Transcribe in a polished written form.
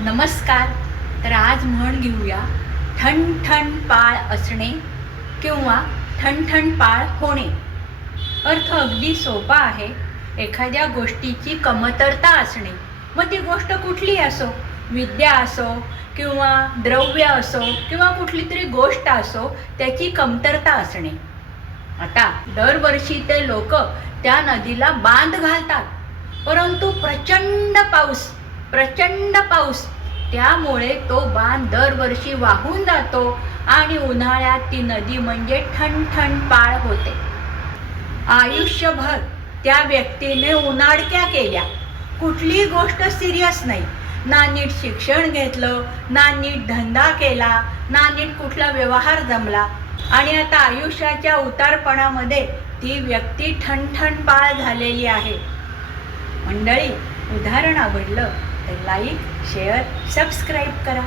नमस्कार. तर आज म्हण घेऊया, ठणठण पाळ असणे किंवा ठणठण पाळ होणे. अर्थ अगदी सोपा आहे. एखाद्या गोष्टीची कमतरता असणे, मग ती गोष्ट कुठली असो, विद्या असो किंवा द्रव्य असो किंवा कुठली तरी गोष्ट असो, त्याची कमतरता असणे. आता दरवर्षी ते लोक त्या नदीला बांध घालतात, परंतु प्रचंड पाऊस त्यामुळे तो बांध दरवर्षी वाहून जातो आणि उन्हाळ्यात ती नदी म्हणजे ठणठण पाळ होते. आयुष्यभर त्या व्यक्तीने उनाडक्या केल्या, कुठलीही गोष्ट सिरियस नाही, ना नीट शिक्षण घेतलं, ना नीट धंदा केला, ना नीट कुठला व्यवहार जमला, आणि आता आयुष्याच्या उतारपणामध्ये ती व्यक्ती ठणठण पाळ झालेली आहे. मंडळी, उदाहरण आवडलं तर लाईक, शेअर, सबस्क्राईब करा.